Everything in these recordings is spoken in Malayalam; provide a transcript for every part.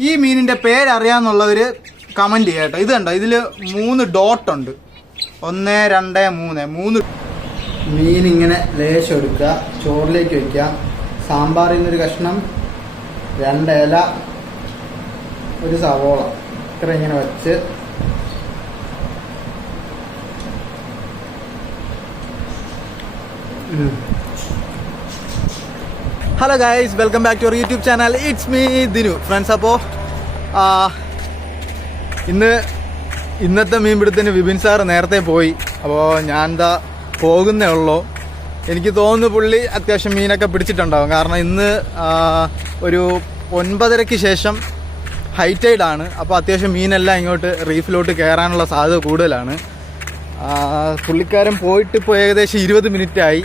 ഈ മീനിൻ്റെ പേരറിയാമെന്നുള്ളവർ കമൻറ്റ് ചെയ്യുക കേട്ടോ. ഇത് കണ്ടോ, ഇതിൽ 3 ഡോട്ട് ഉണ്ട്. 1 2 3 മീനിങ്ങനെ ലേശം എടുക്കുക, ചോറിലേക്ക് വയ്ക്കാം. സാമ്പാറിൽ നിന്നൊരു കഷ്ണം, 2 ഇല, ഒരു സവോള, ഇത്ര ഇങ്ങനെ വെച്ച് hello guys, welcome back to our YouTube channel. It's me Dinu friends. അപ്പോൾ ഇന്നത്തെ മീൻപിടുത്തത്തിന് വിപിൻ സാർ നേരത്തെ പോയി. അപ്പോൾ ഞാൻ എന്താ പോകുന്നേ ഉള്ളൂ. എനിക്ക് തോന്നുന്നു പുള്ളി അത്യാവശ്യം മീനൊക്കെ പിടിച്ചിട്ടുണ്ടാകും. കാരണം ഇന്ന് ഒരു 9:30-ക്ക് ശേഷം ഹൈ ടൈഡാണ്. അപ്പോൾ അത്യാവശ്യം മീനെല്ലാം ഇങ്ങോട്ട് റീഫിലോട്ട് കയറാനുള്ള സാധ്യത കൂടുതലാണ്. പുള്ളിക്കാരൻ പോയിട്ട് ഇപ്പോൾ ഏകദേശം 20 മിനിറ്റായി.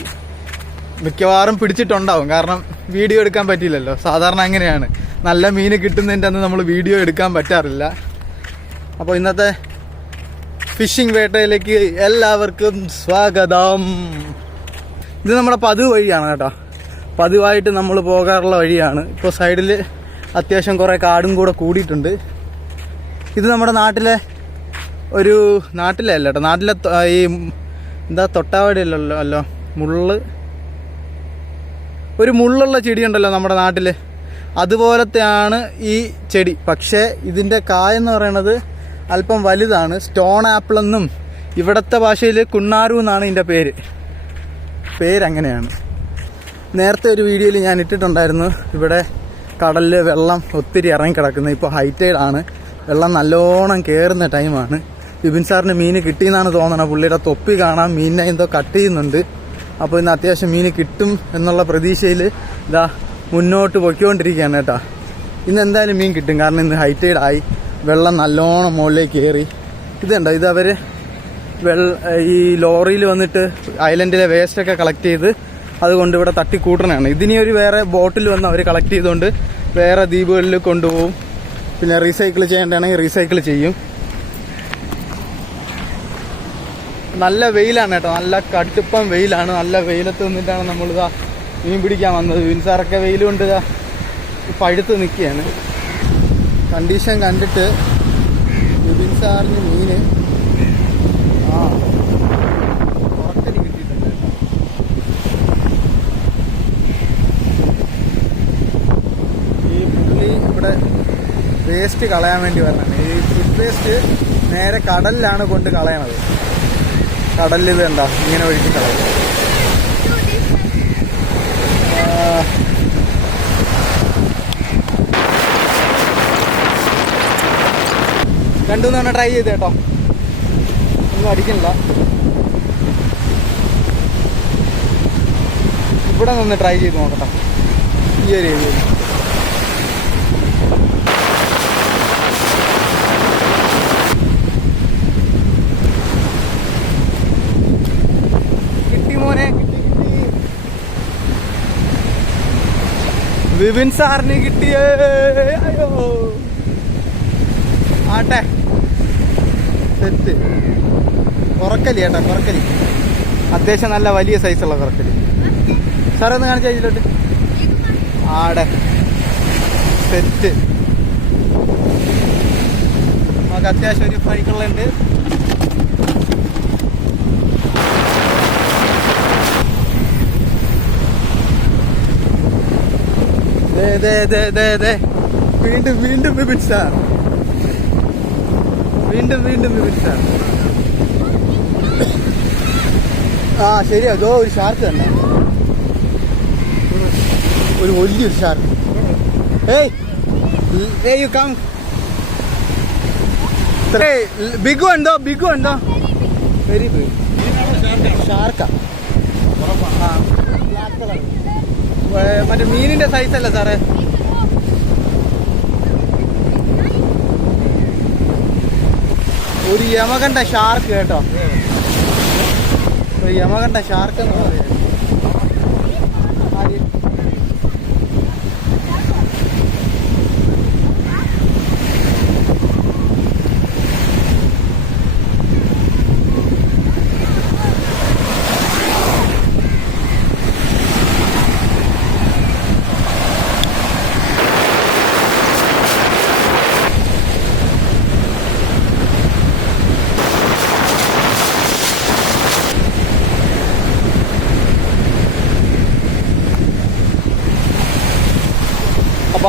മിക്കവാറും പിടിച്ചിട്ടുണ്ടാവും. കാരണം വീഡിയോ എടുക്കാൻ പറ്റില്ലല്ലോ. സാധാരണ അങ്ങനെയാണ്, നല്ല മീൻ കിട്ടുന്നതിൻ്റെ അന്ന് നമ്മൾ വീഡിയോ എടുക്കാൻ പറ്റാറില്ല. അപ്പോൾ ഇന്നത്തെ ഫിഷിംഗ് വേട്ടയിലേക്ക് എല്ലാവർക്കും സ്വാഗതം. ഇത് നമ്മുടെ പതിവ് വഴിയാണ് കേട്ടോ. പതിവായിട്ട് നമ്മൾ പോകാറുള്ള വഴിയാണ്. ഇപ്പോൾ സൈഡിൽ അത്യാവശ്യം കുറേ കാടും കൂടെ കൂടിയിട്ടുണ്ട്. ഇത് നമ്മുടെ നാട്ടിലെ നാട്ടിലെ അല്ല കേട്ടോ, നാട്ടിലെ ഈ എന്താ തൊട്ടാവാടിയല്ലോ അല്ലോ, ഒരു മുള്ളുള്ള ചെടിയുണ്ടല്ലോ നമ്മുടെ നാട്ടിൽ, അതുപോലത്തെയാണ് ഈ ചെടി. പക്ഷേ ഇതിൻ്റെ കായെന്ന് പറയണത് അല്പം വലുതാണ്. സ്റ്റോൺ ആപ്പിൾ എന്നും ഇവിടുത്തെ ഭാഷയിൽ കുണ്ണാരു എന്നാണ് ഇതിൻ്റെ പേരങ്ങനെയാണ്. നേരത്തെ ഒരു വീഡിയോയിൽ ഞാൻ ഇട്ടിട്ടുണ്ടായിരുന്നു, ഇവിടെ കടലിൽ വെള്ളം ഒത്തിരി ഇറങ്ങിക്കിടക്കുന്നത്. ഇപ്പോൾ ഹൈ ടൈഡാണ്, വെള്ളം നല്ലോണം കയറുന്ന ടൈമാണ്. വിപിൻ സാറിന് മീൻ കിട്ടിയെന്നാണ് തോന്നണത്. പുള്ളിയുടെ തൊപ്പി കാണാം, മീനിനെ എന്തോ കട്ട് ചെയ്യുന്നുണ്ട്. അപ്പോൾ ഇന്ന് അത്യാവശ്യം മീൻ കിട്ടും എന്നുള്ള പ്രതീക്ഷയിൽ ഇതാ മുന്നോട്ട് പൊയ്ക്കൊണ്ടിരിക്കുകയാണ് കേട്ടോ. ഇന്ന് എന്തായാലും മീൻ കിട്ടും, കാരണം ഇന്ന് ഹൈ ടൈഡായി, വെള്ളം നല്ലോണം മുകളിലേക്ക് കയറി. ഇതുണ്ടോ, ഇത് അവർ ഈ ലോറിയിൽ വന്നിട്ട് ഐലൻഡിലെ വേസ്റ്റൊക്കെ കളക്ട് ചെയ്ത് അതുകൊണ്ട് ഇവിടെ തട്ടിക്കൂട്ടണതാണ്. ഇതിനി ഒരു വേറെ ബോട്ടിൽ വന്ന് അവർ കളക്ട് ചെയ്തുകൊണ്ട് വേറെ ദ്വീപുകളിൽ കൊണ്ടുപോകും. പിന്നെ റീസൈക്കിൾ ചെയ്യേണ്ടതാണെങ്കിൽ റീസൈക്കിൾ ചെയ്യും. നല്ല വെയിലാണ് കേട്ടോ, നല്ല കടുപ്പം വെയിലാണ്. നല്ല വെയിലത്ത് നിന്നിട്ടാണ് നമ്മളിതാ മീൻ പിടിക്കാൻ വന്നത്. വിൻസാറൊക്കെ വെയിൽ കൊണ്ട് ഇതാ പഴുത്ത് നിൽക്കുകയാണ്. കണ്ടീഷൻ കണ്ടിട്ട് വിപിൻ സാറിന് മീന് ഉറക്കരി കിട്ടിയിട്ടുണ്ട് കേട്ടോ. ഈ പുള്ളി ഇവിടെ വേസ്റ്റ് കളയാൻ വേണ്ടി വരണത്. ഈ ഫുഡ് വേസ്റ്റ് നേരെ കടലിലാണ് കൊണ്ട് കളയണത്. കടലിൽ ഇത് എന്താ ഇങ്ങനെ ഒഴുക്കി കളയും. രണ്ടു തവണ ട്രൈ ചെയ്ത് കേട്ടോ, ഒന്നും അടിക്കണില്ല. ഇവിടെ നിന്ന് ട്രൈ ചെയ്ത് നോക്കട്ടെ. ഈ ഒരു ഏരിയയിൽ വിപിൻ സാറിന് കിട്ടിയേ. അയ്യോ ആട്ടെ, സെറ്റ് കുറക്കലി കേട്ടോ, കുറക്കലി അത്യാവശ്യം നല്ല വലിയ സൈസുള്ള കുറക്കലി. സാറേ ഒന്ന് കാണിച്ചാൽ ഇതിലോട്ട്. ആടെ സെറ്റ്. നമുക്ക് അത്യാവശ്യം ഒരു ഫ്രൈക്കുള്ളുണ്ട്. വീണ്ടും വിപിൻ സാർ, വീണ്ടും വിപിൻ സാർ. ശരിയാ, ജോ ഒരു ഷാർക്ക് തന്നെ, ഒരു വലിയൊരു ഷാർക്ക്. U come. ബിഗു ഉണ്ടോ? വെരി ബിഗ് ഷാർക്കാ. ബ്ലാക്ക് കളർ, മറ്റേ മീനിന്റെ സൈസ് അല്ല സാറേ. ഒരു യമകണ്ട ഷാർക്ക് കേട്ടോ, ഒരു യമകണ്ട ഷാർക്ക് എന്ന് പറയാം.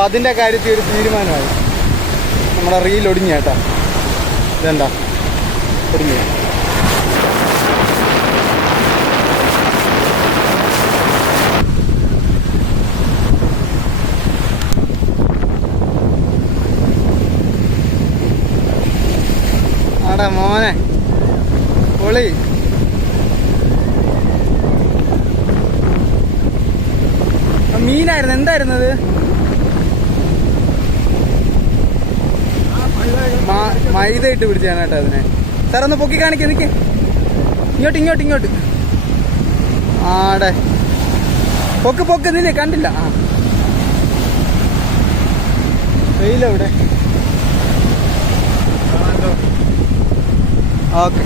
അതിൻ്റെ കാര്യത്തിൽ ഒരു തീരുമാനമായി. നമ്മുടെ റീൽ ഒടിഞ്ഞ കേട്ടോ. ഇതെന്താ ഒടിഞ്ഞ. ആടാ മോനെ പൊളി. മീനായിരുന്നു. എന്തായിരുന്നു അത്? മൈദ ഇട്ട് പിടിച്ചാണ് കേട്ടോ അതിനെ. സാർ ഒന്ന് പൊക്കി കാണിക്ക. നിക്ക് ഇങ്ങോട്ട്. ആടെ പൊക്ക് നിന്നെ കണ്ടില്ല. ആ വെയിലെവിടെ? Okay.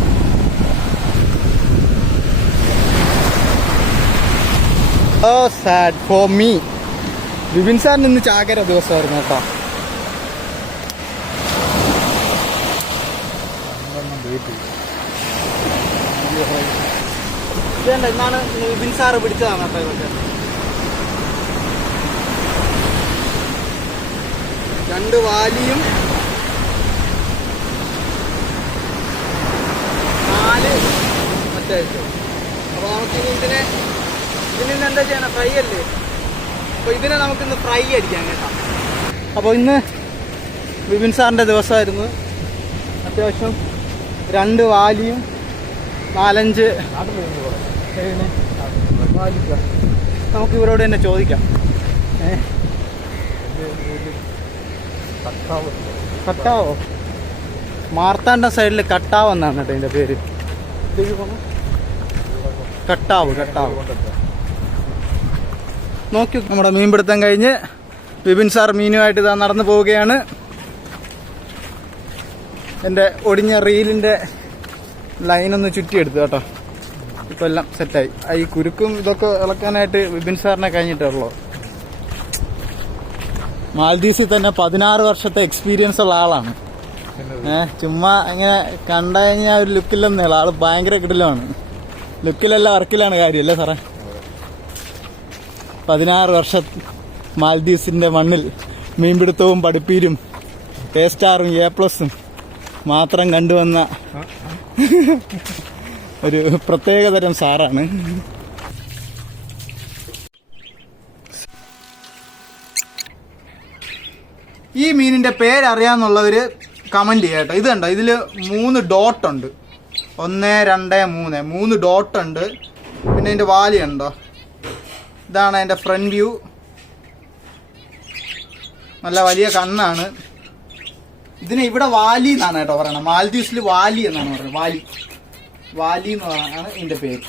Oh, sad for me. Vipin സാറിന് ഇന്ന് ചാകര ദിവസമായിരുന്നു കേട്ടോ. ഇതല്ല, ഇന്നാണ് വിപിൻ സാറ് പിടിച്ചതാണ് കേട്ടോ ഇതൊക്കെ. 2 വാലിയും 4 മറ്റേ. അപ്പോൾ നമുക്കിനി ഇതിന് എന്താ ചെയ്യണം? ഫ്രൈ അല്ലേ? അപ്പോൾ ഇതിനെ നമുക്കിന്ന് ഫ്രൈ അടിക്കാം കേട്ടോ. അപ്പോൾ ഇന്ന് വിപിൻ സാറിൻ്റെ ദിവസമായിരുന്നു. അത്യാവശ്യം 2 വാലിയും 4-5 നമുക്ക് ഇവരോട് തന്നെ ചോദിക്കാം. കട്ടാവോ? മാർത്താണ്ട സൈഡിൽ കട്ടാവ് എന്നാണ് കേട്ടോ ഇതിൻ്റെ പേര്. കട്ടാവ്. നോക്കി. നമ്മുടെ മീൻപിടുത്തം കഴിഞ്ഞ് വിപിൻ സാർ മീനുമായിട്ട് ഇതാ നടന്നു പോവുകയാണ്. എൻ്റെ ഒടിഞ്ഞ റീലിൻ്റെ ലൈനൊന്ന് ചുറ്റിയെടുത്തു കേട്ടോ. ഇപ്പം എല്ലാം സെറ്റായി. ഈ കുരുക്കും ഇതൊക്കെ ഇളക്കാനായിട്ട് വിപിൻ സാറിനെ കഴിഞ്ഞിട്ടുള്ളൂ. മാൽദീവ്സിൽ തന്നെ 16 വർഷത്തെ എക്സ്പീരിയൻസ് ഉള്ള ആളാണ്. ചുമ്മാ ഇങ്ങനെ കണ്ടു കഴിഞ്ഞാൽ ഒരു ലുക്കില്ലെന്നേ. ആള് ഭയങ്കര കിടിലമാണ്. ലുക്കിലല്ല വർക്കിലാണ് കാര്യമല്ലേ സാറേ? 16 വർഷം മാൽദീവ്സിന്റെ മണ്ണിൽ മീൻപിടുത്തവും പഠിപ്പീരും A-സ്റ്റാറും A+ഉം മാത്രം കണ്ടുവന്ന ഒരു പ്രത്യേകതരം സാറാണ്. ഈ മീനിന്റെ പേരറിയാന്നുള്ളവര് കമന്റ് ചെയ്യട്ടോ. ഇത് കണ്ടോ, ഇതില് 3 ഡോട്ട് ഉണ്ട്. 1, 2, 3 ഡോട്ട് ഉണ്ട്. പിന്നെ ഇതിന്റെ വാലി ഉണ്ടോ? ഇതാണ് അതിന്റെ ഫ്രണ്ട് വ്യൂ. നല്ല വലിയ കണ്ണാണ്. ഇതിനെ ഇവിടെ വാലി എന്നാണ് കേട്ടോ പറയണത്. മാൽദീവ്സിൽ വാലി എന്നാണ് പറയുന്നത്. വാലി എന്ന് പറഞ്ഞാണ് ഇതിന്റെ പേര്.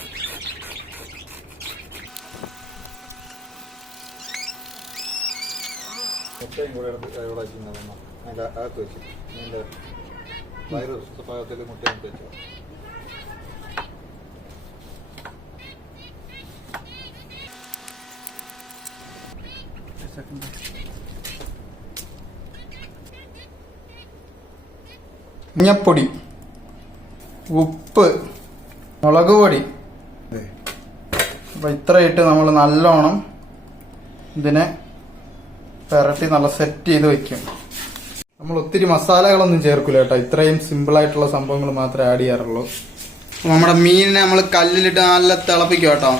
മഞ്ഞപ്പൊടി, ഉപ്പ്, മുളക് പൊടി. അപ്പൊ ഇത്രയിട്ട് നമ്മൾ നല്ലോണം ഇതിനെ പെരട്ടി നല്ല സെറ്റ് ചെയ്ത് വെക്കും. നമ്മൾ ഒത്തിരി മസാലകളൊന്നും ചേർക്കില്ല കേട്ടോ. ഇത്രയും സിമ്പിൾ ആയിട്ടുള്ള സംഭവങ്ങൾ മാത്രമേ ആഡ് ചെയ്യാറുള്ളൂ. നമ്മുടെ മീനിനെ നമ്മൾ കല്ലിലിട്ട് നല്ല തിളപ്പിക്കും കേട്ടോ.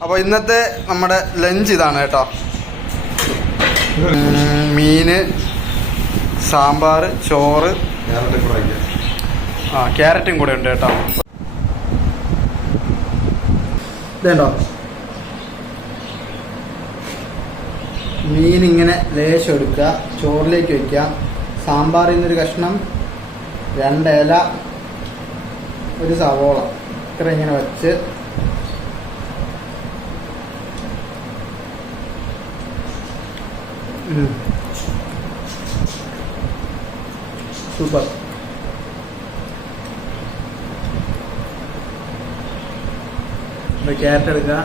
അപ്പൊ ഇന്നത്തെ നമ്മുടെ ലഞ്ച് ഇതാണ് കേട്ടോ. മീന്, സാമ്പാർ, ചോറ്, ക്യാരറ്റും കൂടെ ഉണ്ട് കേട്ടോ. ഇതേണ്ടോ, മീനിങ്ങനെ ലേശം എടുക്കുക, ചോറിലേക്ക് വയ്ക്കുക. സാമ്പാറിൽ നിന്നൊരു കഷ്ണം, 2 ഇല, ഒരു സവോള, ഇത്ര ഇങ്ങനെ വെച്ച് സൂപ്പർ. ക്യാരറ്റ് എടുക്കുക,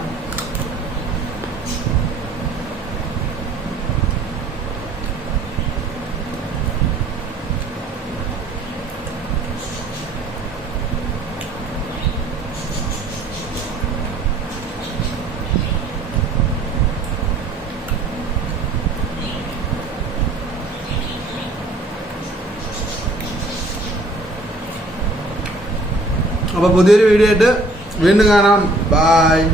അപ്പോൾ പുതിയൊരു വീഡിയോ ആയിട്ട് വീണ്ടും കാണാം. ബൈ.